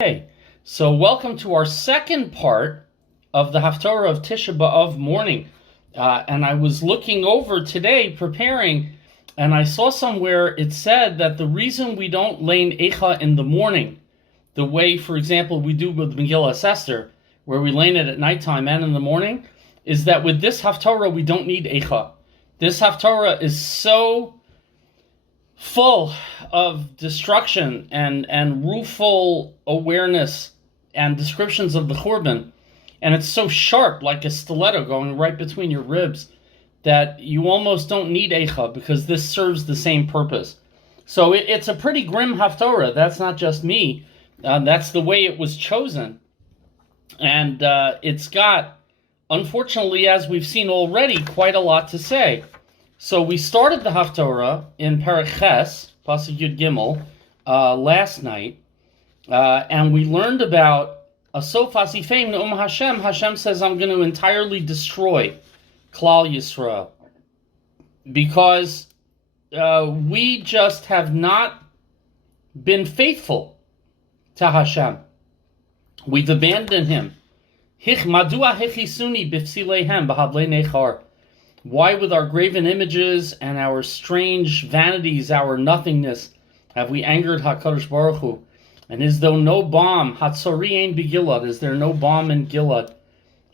Okay, so welcome to our second part of the Haftorah of Tisha B'Av morning. And I was looking over today, preparing, and I saw somewhere it said that the reason we don't lein Eicha in the morning, the way, for example, we do with Megillah Esther, where we lein it at nighttime and in the morning, is that with this Haftorah we don't need Eicha. This Haftorah is so full of destruction and rueful awareness and descriptions of the Churban, and it's so sharp, like a stiletto going right between your ribs, that you almost don't need Eicha, because this serves the same purpose. So it's a pretty grim Haftorah. That's not just me. That's the way it was chosen. And it's got, unfortunately, as we've seen already, quite a lot to say. So we started the Haftorah in Perek Ches, Pasuk Yud Gimel, last night, and we learned about Asof Asifeim Ne'um Hashem. Hashem says, I'm going to entirely destroy Klal Yisrael, because we just have not been faithful to Hashem. We've abandoned Him. Madua hechisuni b'fsileihem b'havlei nechar. Why, with our graven images and our strange vanities, our nothingness, have we angered HaKadosh Baruch Hu? And is there no balm, Hatzori ein b'Gilad, is there no balm in Gilad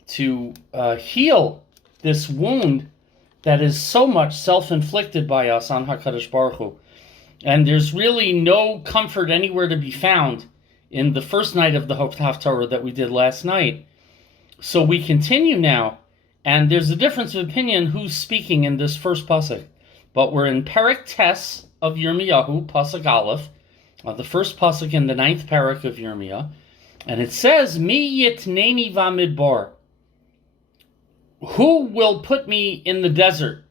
to heal this wound that is so much self-inflicted by us on HaKadosh Baruch Hu? And there's really no comfort anywhere to be found in the first night of the Haftorah that we did last night. So we continue now. And there's a difference of opinion who's speaking in this first pasuk. But we're in Perek Tes of Yirmiyahu, pasuk Aleph, the first pasuk in the 9th parak of Yirmiyah. And it says, Mi yitneni v'amidbar. Who will put me in the desert,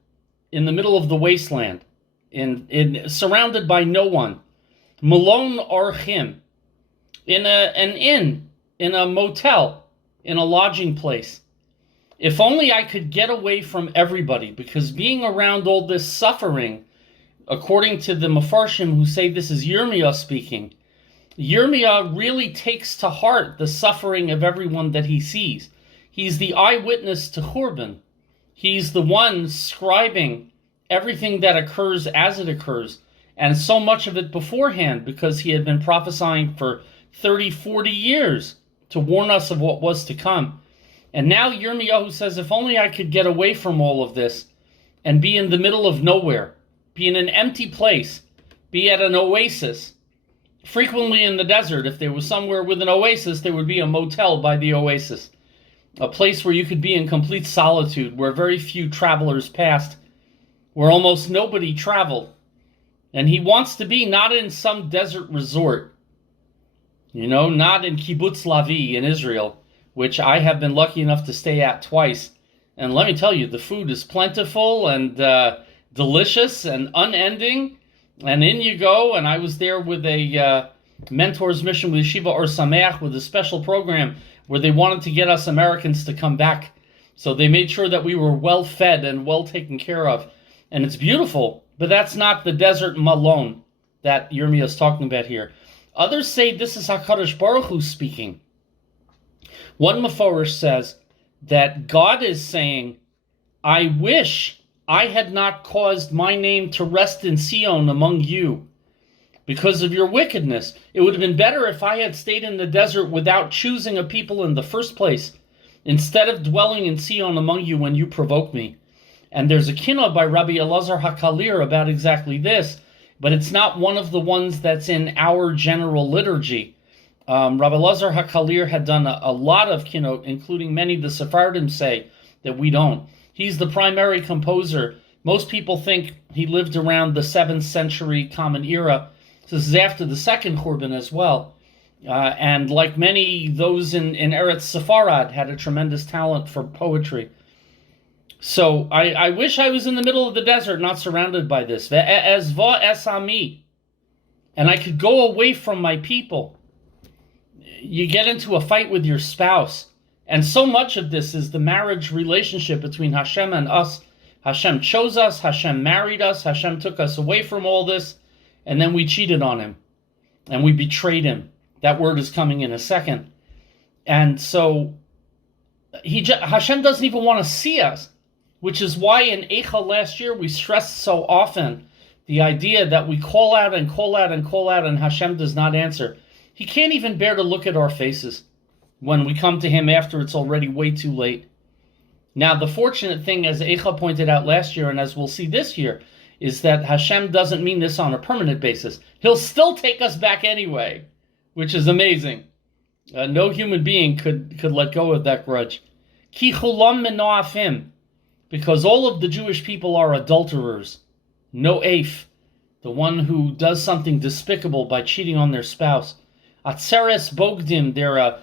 in the middle of the wasteland, in surrounded by no one? Malon Archim, in an inn, in a motel, in a lodging place. If only I could get away from everybody, because being around all this suffering, according to the Mefarshim who say this is Yirmiyah speaking, Yirmiyah really takes to heart the suffering of everyone that he sees. He's the eyewitness to Churban. He's the one scribing everything that occurs as it occurs, and so much of it beforehand, because he had been prophesying for 30, 40 years to warn us of what was to come. And now Yirmiyahu says, if only I could get away from all of this and be in the middle of nowhere, be in an empty place, be at an oasis. Frequently in the desert, if there was somewhere with an oasis, there would be a motel by the oasis. A place where you could be in complete solitude, where very few travelers passed, where almost nobody traveled. And he wants to be not in some desert resort, not in Kibbutz Lavi in Israel, which I have been lucky enough to stay at twice. And let me tell you, the food is plentiful and delicious and unending. And in you go. And I was there with a mentor's mission with Yeshiva Or Sameach, with a special program where they wanted to get us Americans to come back. So they made sure that we were well fed and well taken care of. And it's beautiful, but that's not the desert malone that Yirmiyah is talking about here. Others say this is HaKadosh Baruch Hu speaking. One Meforish says that God is saying, I wish I had not caused my name to rest in Sion among you because of your wickedness. It would have been better if I had stayed in the desert without choosing a people in the first place, instead of dwelling in Sion among you when you provoke me. And there's a kinnah by Rabbi Elazar HaKalir about exactly this, but it's not one of the ones that's in our general liturgy. Rabbi Elazar HaKalir had done a lot of kinnot, including many the Sephardim say that we don't. He's the primary composer. Most people think he lived around the 7th century Common Era. This is after the second Churban as well. And like many, those in Eretz Sepharad had a tremendous talent for poetry. So I wish I was in the middle of the desert, not surrounded by this. Ve'ezva esami. And I could go away from my people. You get into a fight with your spouse. And so much of this is the marriage relationship between Hashem and us. Hashem chose us, Hashem married us, Hashem took us away from all this, and then we cheated on him. And we betrayed him. That word is coming in a second. And so Hashem doesn't even want to see us, which is why in Eicha last year we stressed so often the idea that we call out and call out and call out and Hashem does not answer. He can't even bear to look at our faces when we come to him after it's already way too late. Now, the fortunate thing, as Eicha pointed out last year and as we'll see this year, is that Hashem doesn't mean this on a permanent basis. He'll still take us back anyway, which is amazing. No human being could let go of that grudge. Ki chulam menoafim, because all of the Jewish people are adulterers. No aif, the one who does something despicable by cheating on their spouse. Atzeres bogdim, they're a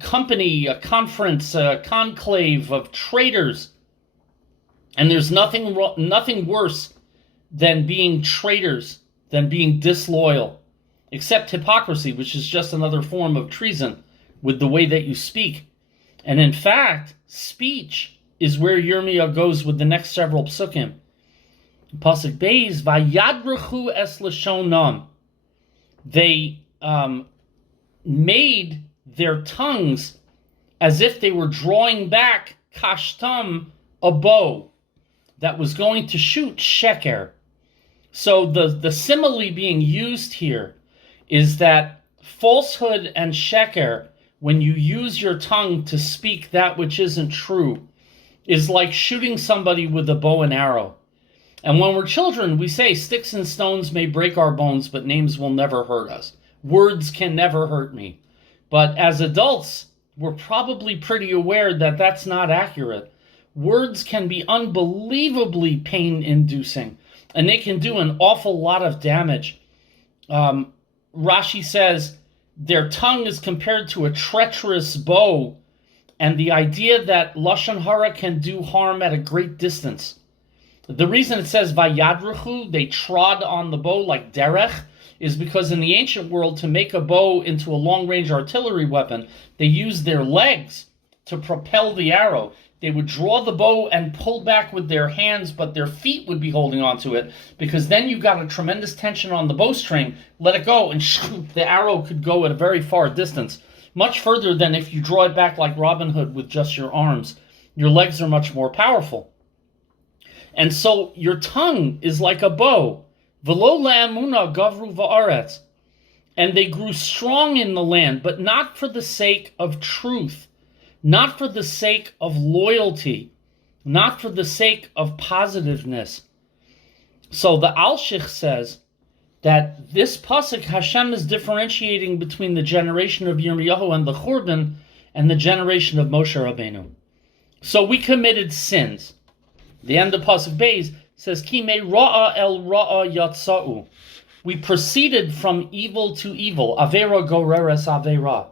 company, a conference, a conclave of traitors. And there's nothing worse than being traitors, than being disloyal, except hypocrisy, which is just another form of treason with the way that you speak. And in fact, speech is where Yirmiyah goes with the next several psukim. Pasuk Beis, Vayadrechu es lashonam. They made their tongues as if they were drawing back kashtam, a bow that was going to shoot sheker. So the simile being used here is that falsehood and sheker, when you use your tongue to speak that which isn't true, is like shooting somebody with a bow and arrow. And when we're children, we say, sticks and stones may break our bones, but names will never hurt us. Words can never hurt me. But as adults, we're probably pretty aware that that's not accurate. Words can be unbelievably pain-inducing, and they can do an awful lot of damage. Rashi says their tongue is compared to a treacherous bow, and the idea that Lashon Hara can do harm at a great distance. The reason it says Vayadrechu, they trod on the bow like derech, is because in the ancient world, to make a bow into a long-range artillery weapon, they used their legs to propel the arrow. They would draw the bow and pull back with their hands, but their feet would be holding onto it, because then you got a tremendous tension on the bowstring, let it go, and shoot, the arrow could go at a very far distance, much further than if you draw it back like Robin Hood with just your arms. Your legs are much more powerful. And so your tongue is like a bow. V'lo le'amuna gavru va'aretz. And they grew strong in the land, but not for the sake of truth, not for the sake of loyalty, not for the sake of positiveness. So the Alshich says that this pasuk, Hashem is differentiating between the generation of Yirmiyahu and the Churban and the generation of Moshe Rabbeinu. So we committed sins. The end of pasuk Beis says, Ki me ra'a el ra'a yatsa'u. We proceeded from evil to evil. Avera goreres avera.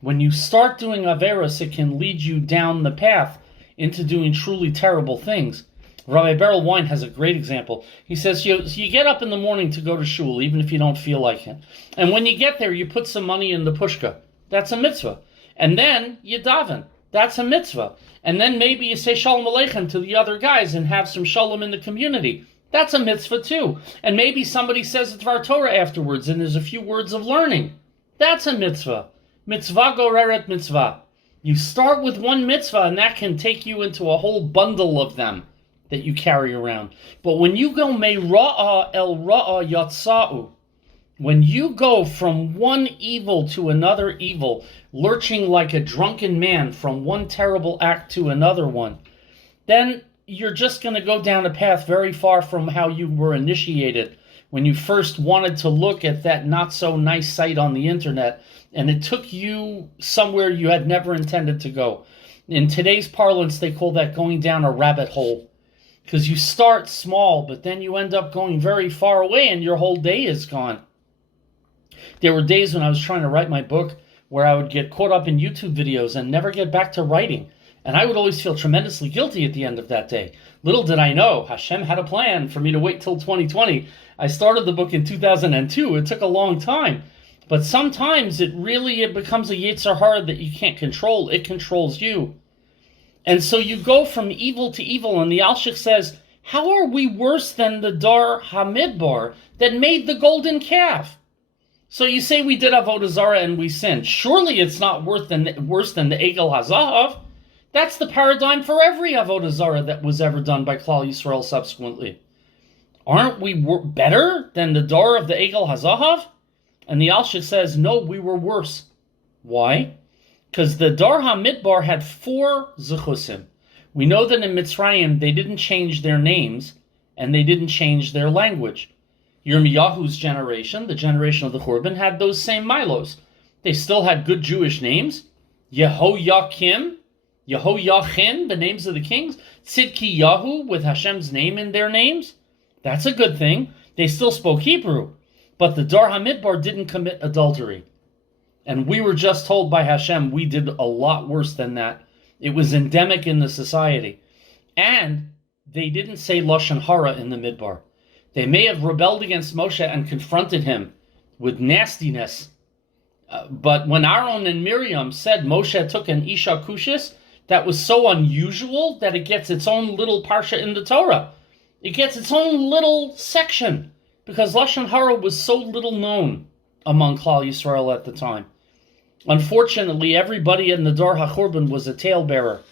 When you start doing averas, it can lead you down the path into doing truly terrible things. Rabbi Beryl Wine has a great example. He says, you get up in the morning to go to shul, even if you don't feel like it. And when you get there, you put some money in the pushka. That's a mitzvah. And then you daven. That's a mitzvah. And then maybe you say shalom aleichem to the other guys and have some shalom in the community. That's a mitzvah too. And maybe somebody says a Dvar Torah afterwards and there's a few words of learning. That's a mitzvah. Mitzvah goreret mitzvah. You start with one mitzvah and that can take you into a whole bundle of them that you carry around. But when you go me ra'a el ra'a yatsa'u, when you go from one evil to another evil, lurching like a drunken man from one terrible act to another one, then you're just going to go down a path very far from how you were initiated when you first wanted to look at that not-so-nice site on the internet, and it took you somewhere you had never intended to go. In today's parlance, they call that going down a rabbit hole, because you start small, but then you end up going very far away, and your whole day is gone. There were days when I was trying to write my book where I would get caught up in YouTube videos and never get back to writing. And I would always feel tremendously guilty at the end of that day. Little did I know, Hashem had a plan for me to wait till 2020. I started the book in 2002. It took a long time. But sometimes it becomes a Yetzer Hara that you can't control. It controls you. And so you go from evil to evil. And the Alshich says, how are we worse than the Dar Hamidbar that made the golden calf? So you say we did Avodah Zarah and we sinned. Surely it's not worse than the Egel HaZahav. That's the paradigm for every Avodah Zarah that was ever done by Klal Yisrael subsequently. Aren't we better than the Dar of the Egel HaZahav? And the Alshich says, no, we were worse. Why? Because the Dar HaMidbar had 4 Zechusim. We know that in Mitzrayim they didn't change their names and they didn't change their language. Yirmiyahu's generation, the generation of the Churban, had those same milos. They still had good Jewish names. Yehoyakim, Yehoyachin, the names of the kings. Tzidkiyahu, with Hashem's name in their names. That's a good thing. They still spoke Hebrew. But the Dar HaMidbar didn't commit adultery. And we were just told by Hashem we did a lot worse than that. It was endemic in the society. And they didn't say Lashon Hara in the Midbar. They may have rebelled against Moshe and confronted him with nastiness. But when Aaron and Miriam said Moshe took an Isha Kushis, that was so unusual that it gets its own little parsha in the Torah. It gets its own little section because Lashon Hara was so little known among Klal Yisrael at the time. Unfortunately, everybody in the Dar HaChurban was a talebearer.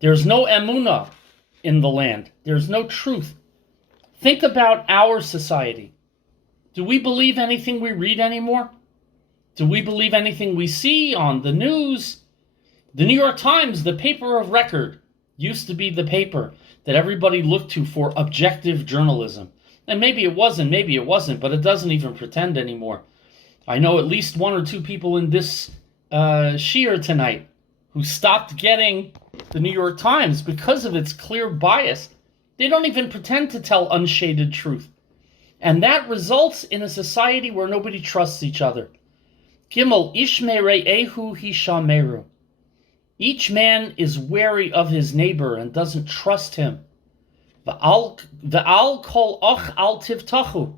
There's no emunah in the land. There's no truth. Think about our society. Do we believe anything we read anymore? Do we believe anything we see on the news? The New York Times, the paper of record, used to be the paper that everybody looked to for objective journalism. And maybe it wasn't, but it doesn't even pretend anymore. I know at least 1 or 2 people in this shiur tonight who stopped getting the New York Times because of its clear bias. They don't even pretend to tell unshaded truth. And that results in a society where nobody trusts each other. Gimel, Ishmere'ehu Hishameru. Each man is wary of his neighbor and doesn't trust him. V'al kol och al tivtachu.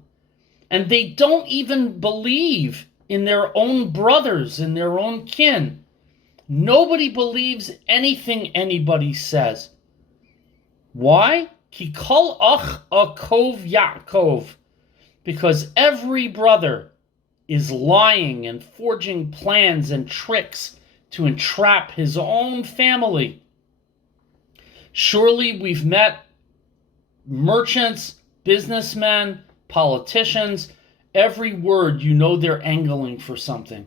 And they don't even believe in their own brothers, in their own kin. Nobody believes anything anybody says. Why? Ki kol och akov Yaakov. Because every brother is lying and forging plans and tricks to entrap his own family. Surely we've met merchants, businessmen, politicians. Every word, you know they're angling for something.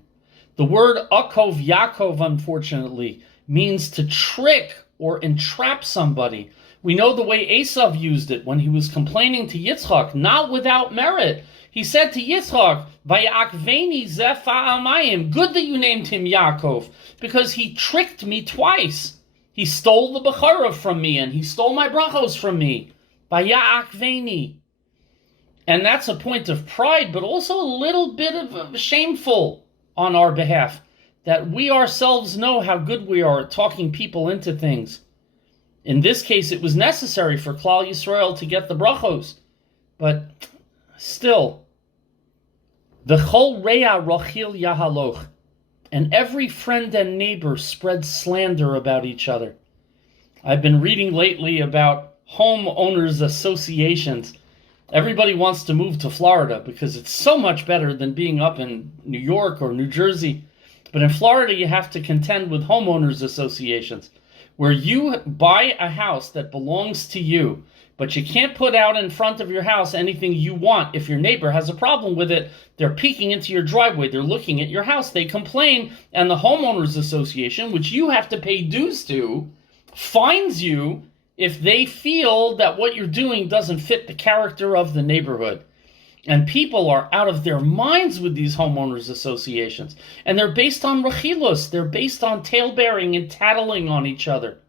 The word akov Yaakov, unfortunately, means to trick or entrap somebody. We know the way Esav used it when he was complaining to Yitzchak, not without merit. He said to Yitzchak, "Vayakveni zeh fa'amayim." Good that you named him Yaakov, because he tricked me twice. He stole the Bechara from me, and he stole my brachos from me. Vayakveni. And that's a point of pride, but also a little bit of shameful on our behalf, that we ourselves know how good we are at talking people into things. In this case, it was necessary for Klal Yisrael to get the brachos. But still, the chol rea rochil yahaloch, and every friend and neighbor spread slander about each other. I've been reading lately about homeowners associations. Everybody wants to move to Florida because it's so much better than being up in New York or New Jersey. But in Florida, you have to contend with homeowners associations, where you buy a house that belongs to you, but you can't put out in front of your house anything you want. If your neighbor has a problem with it, they're peeking into your driveway, they're looking at your house, they complain, and the homeowners association, which you have to pay dues to, fines you if they feel that what you're doing doesn't fit the character of the neighborhood. And people are out of their minds with these homeowners associations. And they're based on rechilus. They're based on talebearing and tattling on each other.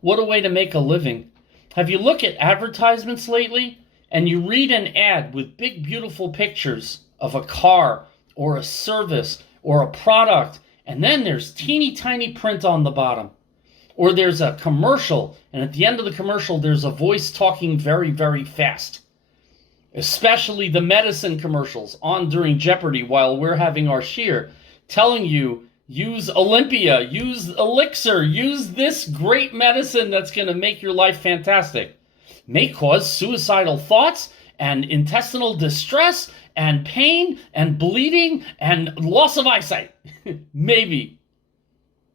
What a way to make a living. Have you looked at advertisements lately and you read an ad with big, beautiful pictures of a car or a service or a product, and then there's teeny tiny print on the bottom. Or there's a commercial, and at the end of the commercial, there's a voice talking very, very fast. Especially the medicine commercials on during Jeopardy while we're having our shiur, telling you, use Olympia, use Elixir, use this great medicine that's going to make your life fantastic. May cause suicidal thoughts and intestinal distress and pain and bleeding and loss of eyesight. Maybe.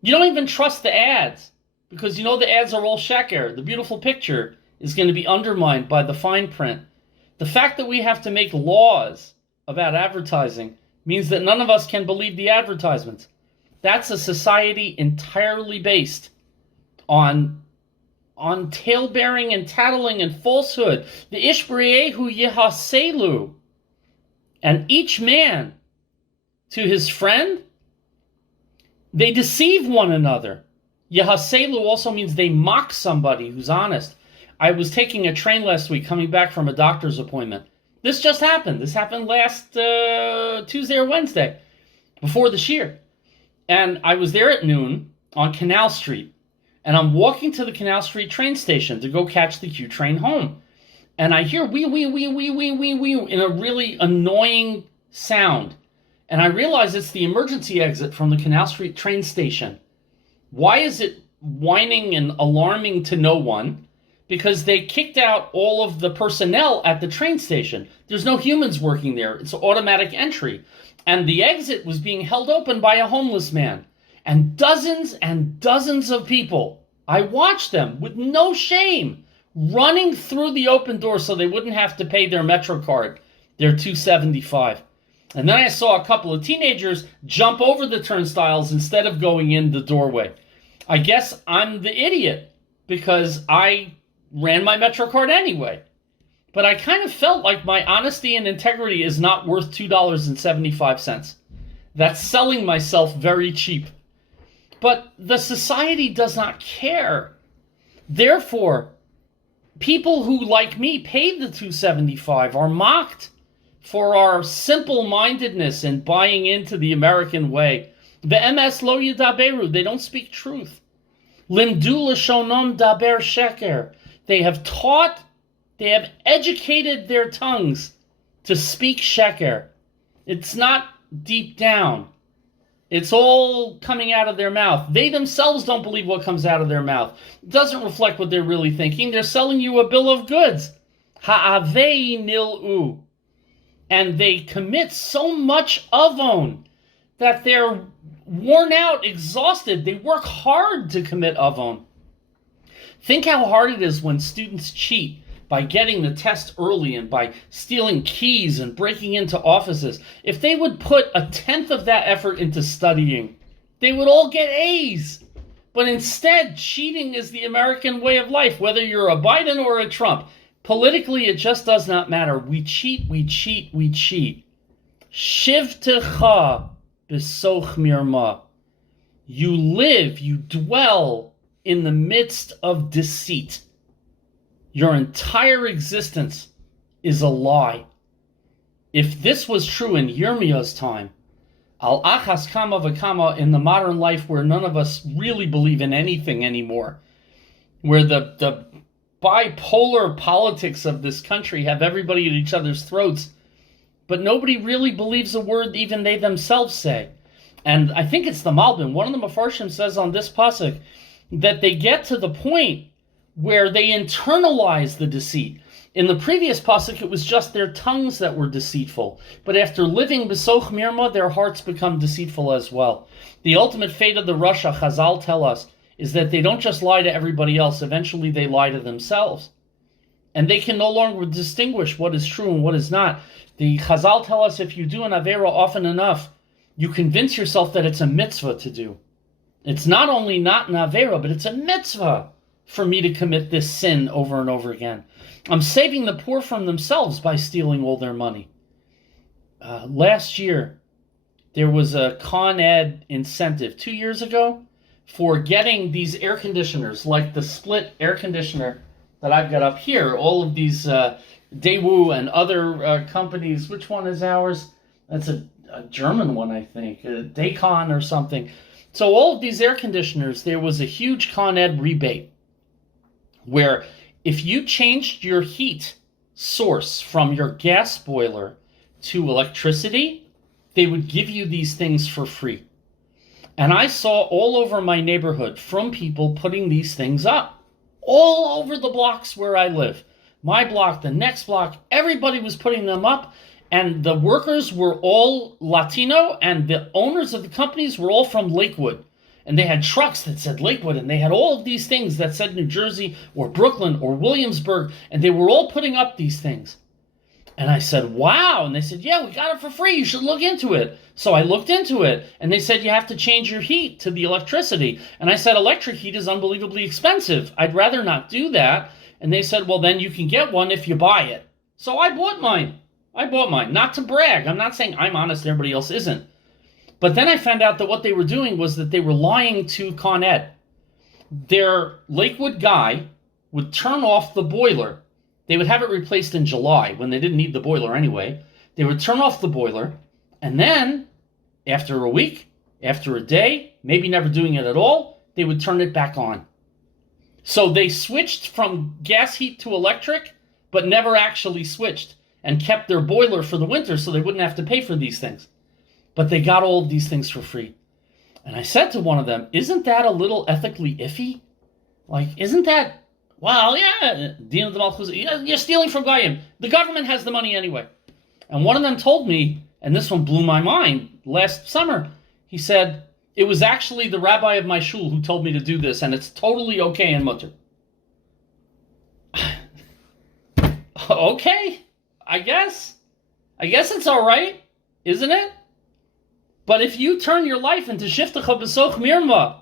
You don't even trust the ads because you know the ads are all sheker. The beautiful picture is going to be undermined by the fine print. The fact that we have to make laws about advertising means that none of us can believe the advertisements. That's a society entirely based on tale-bearing and tattling and falsehood. The Ishbriehu Yehaselu. And each man to his friend, they deceive one another. Yehaselu also means they mock somebody who's honest. I was taking a train last week coming back from a doctor's appointment. This just happened. This happened last Tuesday or Wednesday before the shear. And I was there at noon on Canal Street. And I'm walking to the Canal Street train station to go catch the Q train home. And I hear wee, wee, wee, wee, wee, wee, wee in a really annoying sound. And I realize it's the emergency exit from the Canal Street train station. Why is it whining and alarming to no one? Because they kicked out all of the personnel at the train station. There's no humans working there. It's automatic entry. And the exit was being held open by a homeless man. And dozens of people, I watched them with no shame, running through the open door so they wouldn't have to pay their Metro card, their $2.75. And then I saw a couple of teenagers jump over the turnstiles instead of going in the doorway. I guess I'm the idiot because I ran my Metro card anyway. But I kind of felt like my honesty and integrity is not worth $2.75. That's selling myself very cheap. But the society does not care. Therefore, people who, like me, paid the $2.75 are mocked for our simple-mindedness in buying into the American way. Ve'emes lo yidaberu, they don't speak truth. Limdu l'shonom daber sheker, they have educated their tongues to speak sheker. It's not deep down. It's all coming out of their mouth. They themselves don't believe what comes out of their mouth. It doesn't reflect what they're really thinking. They're selling you a bill of goods. Ha'avei nil'u. And they commit so much avon that they're worn out, exhausted. They work hard to commit avon. Think how hard it is when students cheat by getting the test early and by stealing keys and breaking into offices. If they would put a tenth of that effort into studying, they would all get A's. But instead, cheating is the American way of life, whether you're a Biden or a Trump. Politically, it just does not matter. We cheat, we cheat, we cheat. Shivtecha b'soch mirma. You live, you dwell in the midst of deceit. Your entire existence is a lie. If this was true in Yirmiya's time, al achas kama v'kama in the modern life where none of us really believe in anything anymore, where the bipolar politics of this country have everybody at each other's throats, but nobody really believes a word even they themselves say. And I think it's the Malbim. One of the Mefarshim says on this pasuk that they get to the point where they internalize the deceit. In the previous pasuk, it was just their tongues that were deceitful. But after living b'soch mirma, their hearts become deceitful as well. The ultimate fate of the Rasha, Chazal tell us, is that they don't just lie to everybody else. Eventually, they lie to themselves. And they can no longer distinguish what is true and what is not. The Chazal tell us if you do an Avera often enough, you convince yourself that it's a mitzvah to do. It's not only not an Avera, but it's a mitzvah for me to commit this sin over and over again. I'm saving the poor from themselves by stealing all their money. Last year, there was a Con Ed incentive 2 years ago for getting these air conditioners, like the split air conditioner that I've got up here. All of these Daewoo and other companies. Which one is ours? That's a German one, I think. Daycon or something. So all of these air conditioners, there was a huge Con Ed rebate where if you changed your heat source from your gas boiler to electricity, they would give you these things for free. And I saw all over my neighborhood from people putting these things up. All over the blocks where I live. My block, the next block, everybody was putting them up. and the workers were all Latino, and the owners of the companies were all from Lakewood. And they had trucks that said Lakewood, and they had all of these things that said New Jersey or Brooklyn or Williamsburg, and they were all putting up these things. And I said, wow. And they said, yeah, we got it for free. You should look into it. So I looked into it, and they said you have to change your heat to the electricity. And I said, electric heat is unbelievably expensive. I'd rather not do that. And they said, well, then you can get one if you buy it. So I bought mine. Not to brag. I'm not saying I'm honest and everybody else isn't. But then I found out that what they were doing was that they were lying to Con Ed. Their Lakewood guy would turn off the boiler. They would have it replaced in July when they didn't need the boiler anyway. They would turn off the boiler, and then after a week, after a day, maybe never doing it at all, they would turn it back on. So they switched from gas heat to electric, but never actually switched, and kept their boiler for the winter so they wouldn't have to pay for these things. But they got all of these things for free. And I said to one of them, isn't that a little ethically iffy? Like, isn't that, well, yeah, you're stealing from Goyim. The government has the money anyway. And one of them told me, and this one blew my mind, last summer, he said, it was actually the rabbi of my shul who told me to do this, and it's totally okay in mutter. Okay, I guess it's all right, isn't it? But if you turn your life into Shiftecha B'soch Mirma,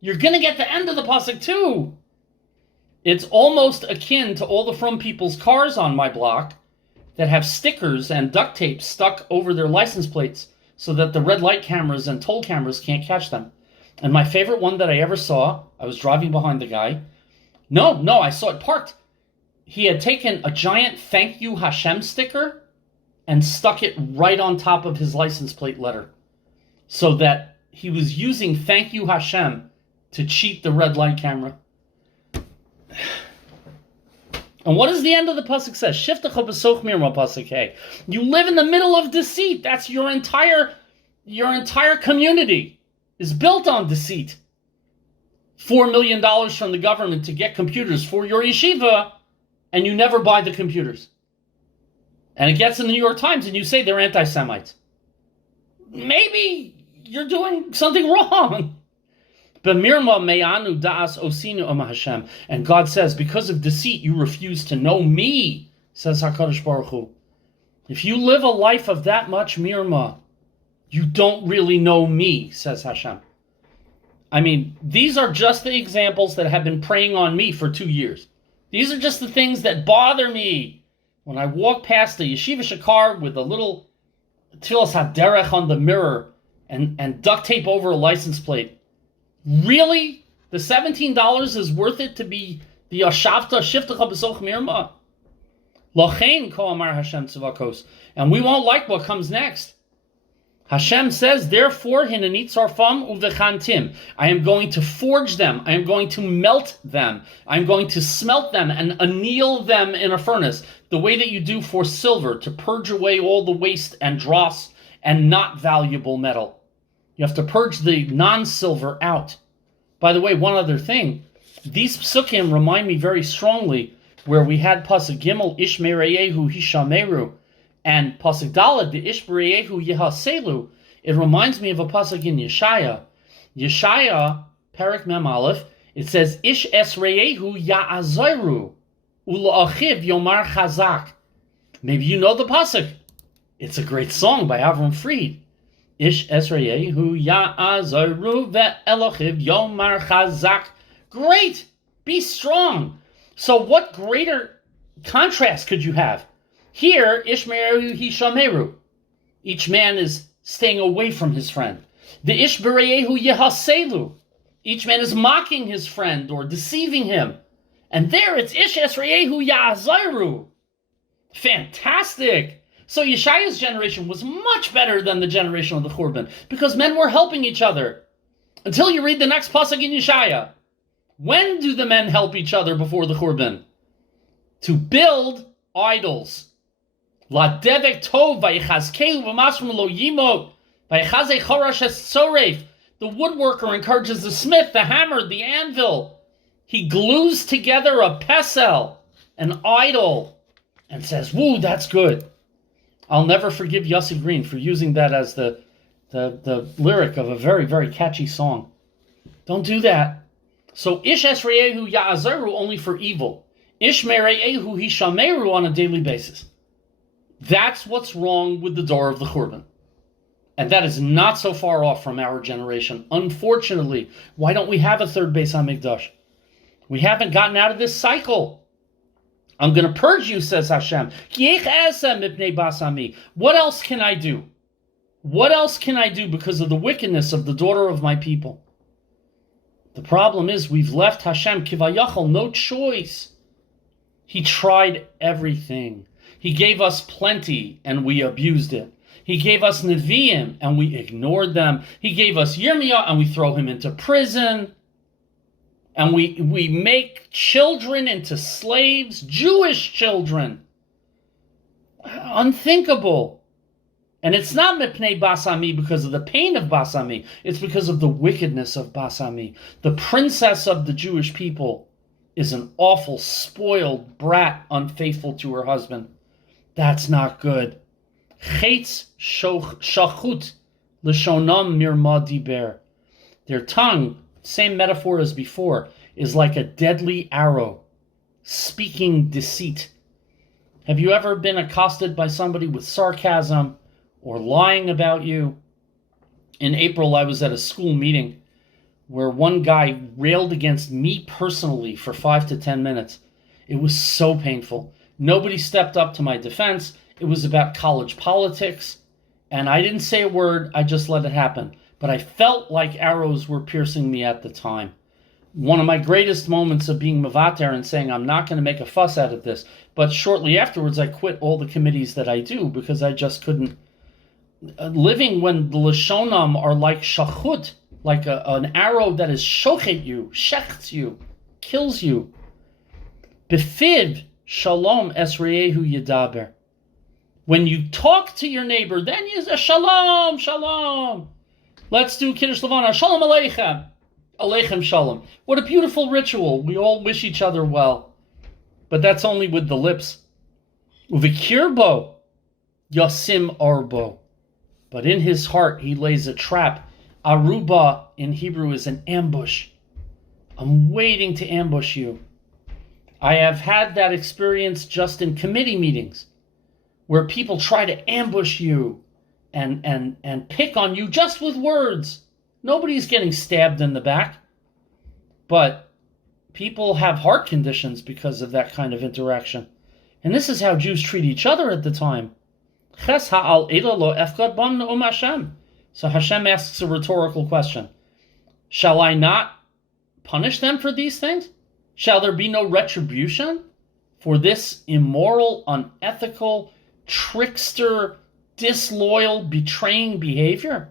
you're going to get the end of the pasuk too. It's almost akin to all the From People's cars on my block that have stickers and duct tape stuck over their license plates so that the red light cameras and toll cameras can't catch them. And my favorite one that I ever saw, I was driving behind the guy. No, I saw it parked. He had taken a giant Thank You Hashem sticker and stuck it right on top of his license plate letter, so that he was using Thank You Hashem to cheat the red light camera. And what does the end of the pasuk say? Shiftecha b'soch mirma, pasuk Hey. You live in the middle of deceit. That's your entire community is built on deceit. $4 million from the government to get computers for your yeshiva, and you never buy the computers. And it gets in the New York Times, and you say they're anti-Semites. Maybe you're doing something wrong. B'mirma me'anu da'as osinu am Hashem. And God says, because of deceit, you refuse to know me, says HaKadosh Baruch Hu. If you live a life of that much mirma, you don't really know me, says Hashem. I mean, these are just the examples that have been preying on me for 2 years. These are just the things that bother me. When I walk past the yeshiva shakar with a little tfilas haderech on the mirror and duct tape over a license plate, really? The $17 is worth it to be the Yashavta Shiftecha B'soch Mirma? Lochein ko amar Hashem tzavakos. And we won't like what comes next. Hashem says, therefore, hinanitzarfam uvechantim. I am going to forge them. I am going to melt them. I am going to smelt them and anneal them in a furnace, the way that you do for silver, to purge away all the waste and dross and not valuable metal. You have to purge the non-silver out. By the way, one other thing. These psukim remind me very strongly where we had Pasuk Gimel, Ish Mereyehu Hishameru, and Pasuk Daled, the Ish Bereyehu Yehaselu. It reminds me of a Pasuk in Yeshaya. Yeshaya, Perek Mem Aleph, it says, Ish Esreyehu Ya'azaru, Ula'achiv Yomar Chazak. Maybe you know the Pasuk. It's a great song by Avram Fried. Ish Esreyehu Ya'azaru Ve'elochiv Yomar Chazak. Great! Be strong! So what greater contrast could you have? Here, Ishmeru Hishameru. Each man is staying away from his friend. The Ishbereyehu Yehaselu. Each man is mocking his friend or deceiving him. And there it's Ish Esreyehu Ya'azaru. Fantastic! So Yeshaya's generation was much better than the generation of the Churban, because men were helping each other. Until you read the next pasuk in Yeshaya. When do the men help each other before the Churban? To build idols. La devek tov vayichazkeu v'masrum lo yimot vayichazei chorash es-tzoreif. The woodworker encourages the smith, the hammer, the anvil. He glues together a pesel, an idol, and says, "Woo, that's good." I'll never forgive Yossi Green for using that as the lyric of a very, very catchy song. Don't do that. So Ish Esreyehu Ya'azeru only for evil. Ish Mereyehu Hishameru on a daily basis. That's what's wrong with the door of the Churban. And that is not so far off from our generation. Unfortunately, why don't we have a third Beis HaMikdash? We haven't gotten out of this cycle. I'm going to purge you, says Hashem. What else can I do? What else can I do because of the wickedness of the daughter of my people? The problem is we've left Hashem kivayachol, no choice. He tried everything. He gave us plenty and we abused it. He gave us Nevi'im and we ignored them. He gave us Yirmiyah and we throw him into prison. And we make children into slaves, Jewish children. Unthinkable. And it's not mipnei basami because of the pain of basami. It's because of the wickedness of basami. The princess of the Jewish people is an awful, spoiled brat, unfaithful to her husband. That's not good. Chetz shachut l'shonam mirma diber. Their tongue, same metaphor as before, is like a deadly arrow, speaking deceit. Have you ever been accosted by somebody with sarcasm or lying about you? In April, I was at a school meeting where one guy railed against me personally for 5 to 10 minutes. It was so painful. Nobody stepped up to my defense. It was about college politics, and I didn't say a word. I just let it happen. But I felt like arrows were piercing me at the time. One of my greatest moments of being Mavater and saying, I'm not going to make a fuss out of this. But shortly afterwards, I quit all the committees that I do because I just couldn't. Living when the Lashonam are like shachut, like an arrow that is shochet you, shechts you, kills you. Befiv shalom esreyehu yedaber. When you talk to your neighbor, then you say, shalom, shalom. Let's do Kiddush Levana. Shalom Aleichem. Aleichem Shalom. What a beautiful ritual. We all wish each other well. But that's only with the lips. Uvikirbo Yasim Arbo. But in his heart he lays a trap. Aruba in Hebrew is an ambush. I'm waiting to ambush you. I have had that experience just in committee meetings where people try to ambush you and pick on you just with words. Nobody's getting stabbed in the back. But people have heart conditions because of that kind of interaction. And this is how Jews treat each other at the time. So Hashem asks a rhetorical question. Shall I not punish them for these things? Shall there be no retribution for this immoral, unethical, trickster, disloyal, betraying behavior?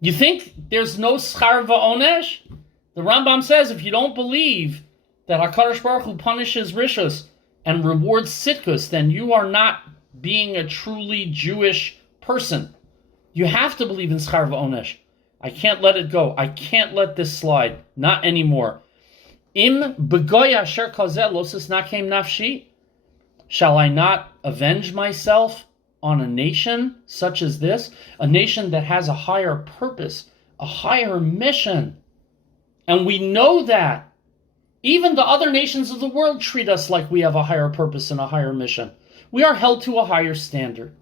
You think there's no schar va'onesh? The Rambam says if you don't believe that HaKadosh Baruch Hu punishes rishus and rewards sitkus, then you are not being a truly Jewish person. You have to believe in schar va'onesh. I can't let it go. I can't let this slide. Not anymore. Im begoy asher kazeh losas nakem nafshi. Shall I not avenge myself on a nation such as this? A nation that has a higher purpose, a higher mission. And we know that. Even the other nations of the world treat us like we have a higher purpose and a higher mission. We are held to a higher standard.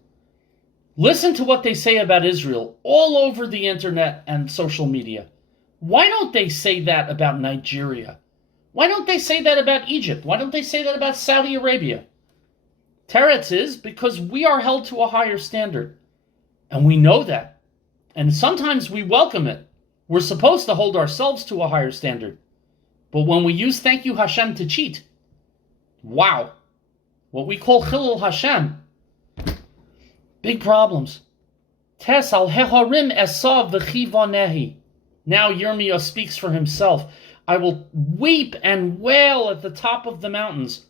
Listen to what they say about Israel all over the internet and social media. Why don't they say that about Nigeria? Why don't they say that about Egypt? Why don't they say that about Saudi Arabia? Teretz is because we are held to a higher standard. And we know that. And sometimes we welcome it. We're supposed to hold ourselves to a higher standard. But when we use thank you Hashem to cheat, wow. What we call Chilul Hashem, big problems. Tes al heharim esav v'chivanehi. Now Yirmiyah speaks for himself. I will weep and wail at the top of the mountains,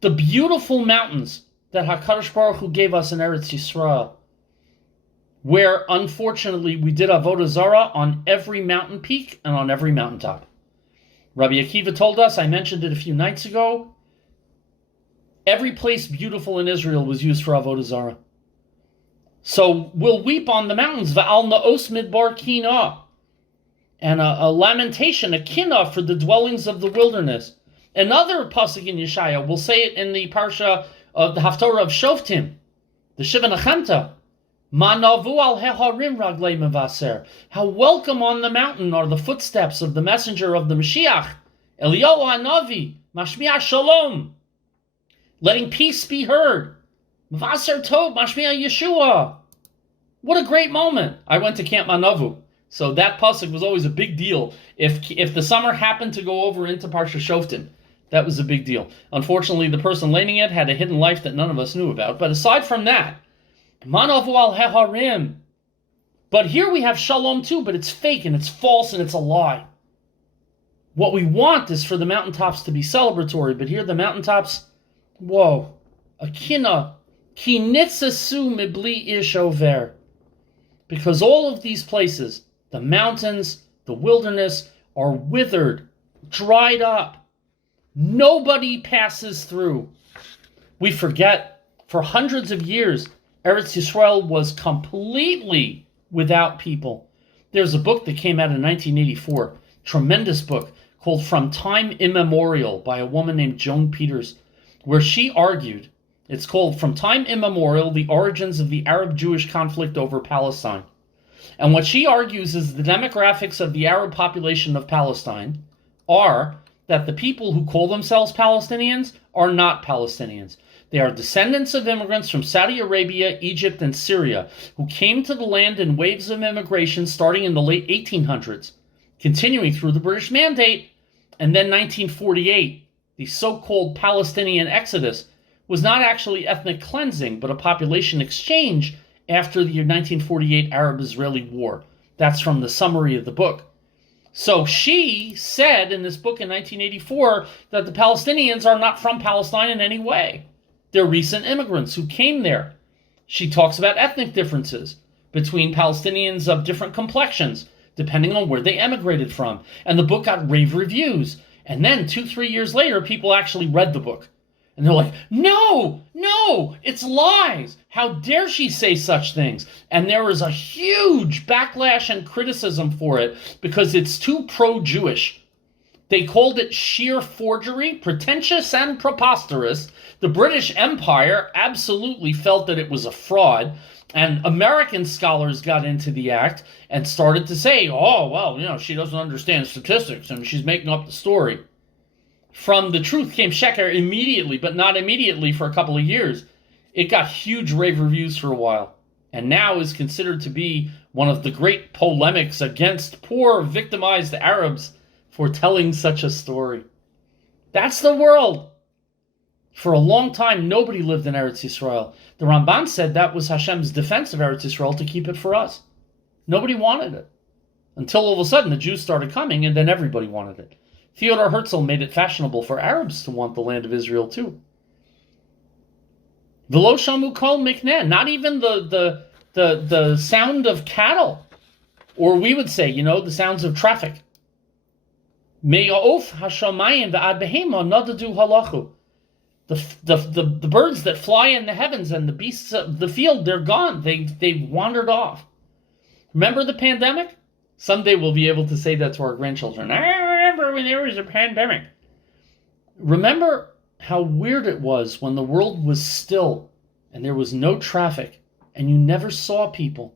the beautiful mountains that HaKadosh Baruch Hu gave us in Eretz Yisrael, where unfortunately we did Avodah Zarah on every mountain peak and on every mountaintop. Rabbi Akiva told us, I mentioned it a few nights ago, every place beautiful in Israel was used for Avodah Zarah. So we'll weep on the mountains, va'al na'os midbar kina, and a lamentation, a kina for the dwellings of the wilderness. Another pasuk in Yeshaya, we'll say it in the parsha of the Haftorah of Shoftim, the Shiva Nachemta. Manavu al heharim raglei mevaser. How welcome on the mountain are the footsteps of the messenger of the Mashiach, Eliyahu Hanavi, mashmiach shalom, letting peace be heard. Mevaser tov, mashmiach Yeshua. What a great moment! I went to Camp Manavu, so that pasuk was always a big deal. If the summer happened to go over into Parsha Shoftim, that was a big deal. Unfortunately, the person leading it had a hidden life that none of us knew about. But aside from that, Manavu al heharim. But here we have shalom too, but it's fake and it's false and it's a lie. What we want is for the mountaintops to be celebratory, but here the mountaintops, whoa, a kina, ki nitzasu mibli ish over. Because all of these places, the mountains, the wilderness, are withered, dried up. Nobody passes through. We forget, for hundreds of years, Eretz Yisrael was completely without people. There's a book that came out in 1984, tremendous book, called From Time Immemorial by a woman named Joan Peters, where she argued, it's called From Time Immemorial, The Origins of the Arab-Jewish Conflict over Palestine. And what she argues is the demographics of the Arab population of Palestine are that the people who call themselves Palestinians are not Palestinians. They are descendants of immigrants from Saudi Arabia, Egypt, and Syria who came to the land in waves of immigration starting in the late 1800s, continuing through the British Mandate, and then 1948. The so-called Palestinian Exodus was not actually ethnic cleansing, but a population exchange after the 1948 Arab-Israeli War. That's from the summary of the book. So she said in this book in 1984 that the Palestinians are not from Palestine in any way. They're recent immigrants who came there. She talks about ethnic differences between Palestinians of different complexions, depending on where they emigrated from. And the book got rave reviews. And then 2-3 years later, people actually read the book. And they're like, no, it's lies. How dare she say such things? And there was a huge backlash and criticism for it because it's too pro-Jewish. They called it sheer forgery, pretentious and preposterous. The British Empire absolutely felt that it was a fraud. And American scholars got into the act and started to say, oh, well, she doesn't understand statistics and she's making up the story. From The Truth Came Sheker immediately, but not immediately for a couple of years. It got huge rave reviews for a while, and now is considered to be one of the great polemics against poor, victimized Arabs for telling such a story. That's the world. For a long time, nobody lived in Eretz Yisrael. The Ramban said that was Hashem's defense of Eretz Yisrael to keep it for us. Nobody wanted it. Until all of a sudden the Jews started coming, and then everybody wanted it. Theodor Herzl made it fashionable for Arabs to want the land of Israel too. V'lo shamu kol mikneh, not even the sound of cattle, or we would say, the sounds of traffic. Me'of hashamayim v'ad behema nadadu halachu. The birds that fly in the heavens and the beasts of the field, they're gone. They've wandered off. Remember the pandemic? Someday we'll be able to say that to our grandchildren. I remember when there was a pandemic. Remember how weird it was when the world was still and there was no traffic and you never saw people.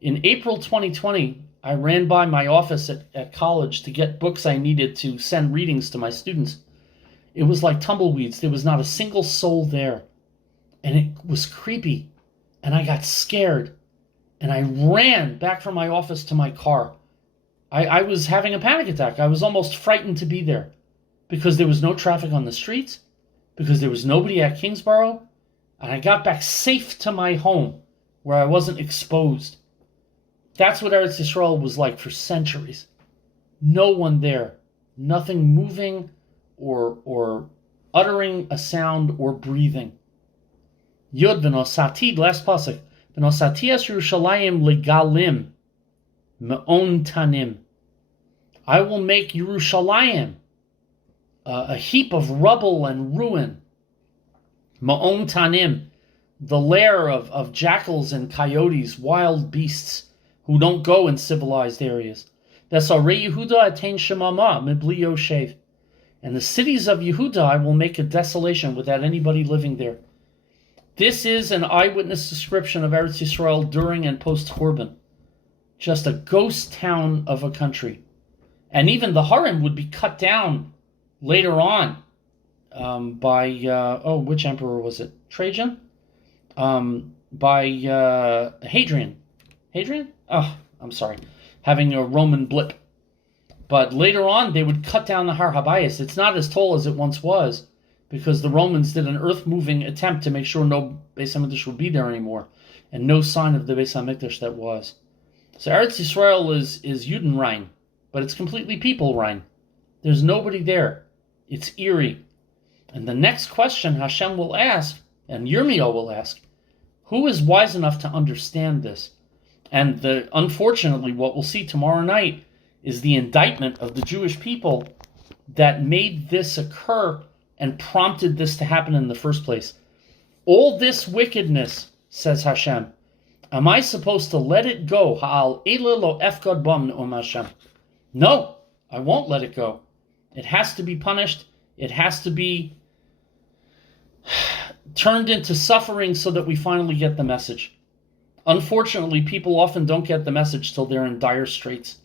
In April 2020, I ran by my office at college to get books I needed to send readings to my students. It was like tumbleweeds. There was not a single soul there. And it was creepy. And I got scared. And I ran back from my office to my car. I was having a panic attack. I was almost frightened to be there because there was no traffic on the streets, because there was nobody at Kingsborough, and I got back safe to my home where I wasn't exposed. That's what Eretz Yisrael was like for centuries. No one there, nothing moving or uttering a sound or breathing. Yod v'nosati, last pasuk. V'nosati es Yerushalayim legalim me'on tanim. I will make Yerushalayim a heap of rubble and ruin. Ma'on tanim, the lair of jackals and coyotes, wild beasts who don't go in civilized areas. Vesarei Yehuda attain shemama mibli yoshev. And the cities of Yehuda I will make a desolation without anybody living there. This is an eyewitness description of Eretz Yisrael during and post-Churban. Just a ghost town of a country. And even the Harim would be cut down later on by, which emperor was it? Trajan? By Hadrian. Hadrian? Oh, I'm sorry. Having a Roman blip. But later on, they would cut down the Har Habayis. It's not as tall as it once was, because the Romans did an earth-moving attempt to make sure no Beis HaMikdash would be there anymore, and no sign of the Beis HaMikdash that was. So Eretz Yisrael is Judenrein, but it's completely people-rein. There's nobody there. It's eerie. And the next question Hashem will ask, and Yirmiyahu will ask, who is wise enough to understand this? And unfortunately, what we'll see tomorrow night is the indictment of the Jewish people that made this occur and prompted this to happen in the first place. All this wickedness, says Hashem, am I supposed to let it go? Ha'al eila lo efkad bam ne'um Hashem. No, I won't let it go. It has to be punished. It has to be turned into suffering so that we finally get the message. Unfortunately, people often don't get the message till they're in dire straits.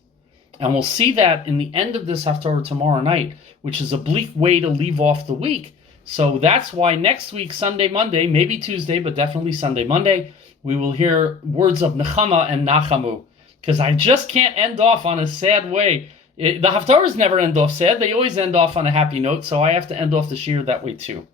And we'll see that in the end of this Haftorah tomorrow night, which is a bleak way to leave off the week. So that's why next week, Sunday, Monday, maybe Tuesday, but definitely Sunday, Monday, we will hear words of Nechama and Nachamu. Because I just can't end off on a sad way. The Haftorahs never end off sad. They always end off on a happy note, so I have to end off the shiur that way too.